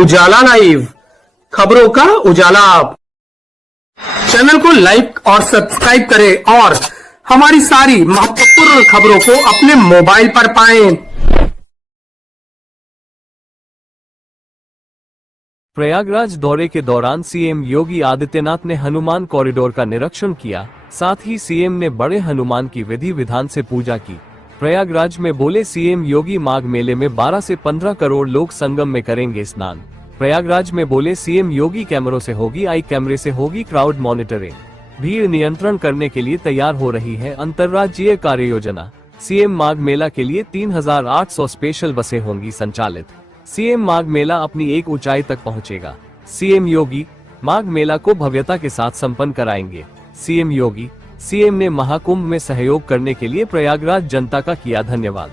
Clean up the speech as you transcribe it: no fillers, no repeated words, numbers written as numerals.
उजाला live, खबरों का उजाला। Channel को लाइक और सब्सक्राइब करें और हमारी सारी महत्वपूर्ण खबरों को अपने मोबाइल पर पाएं। प्रयागराज दौरे के दौरान सीएम योगी आदित्यनाथ ने हनुमान कॉरिडोर का निरीक्षण किया। साथ ही सीएम ने बड़े हनुमान की विधि विधान से पूजा की। प्रयागराज में बोले सीएम योगी, माघ मेले में 12 से 15 करोड़ लोग संगम में करेंगे स्नान। प्रयागराज में बोले सीएम योगी, कैमरों से होगी आई कैमरे से होगी क्राउड मॉनिटरिंग। भीड़ नियंत्रण करने के लिए तैयार हो रही है अंतर्राज्यीय कार्य योजना। सीएम, माघ मेला के लिए 3800 स्पेशल बसें होंगी संचालित। सीएम, माघ मेला अपनी एक ऊंचाई तक पहुंचेगा। सीएम योगी, माघ मेला को भव्यता के साथ संपन्न कराएंगे। सीएम योगी, सीएम ने महाकुंभ में सहयोग करने के लिए प्रयागराज जनता का किया धन्यवाद।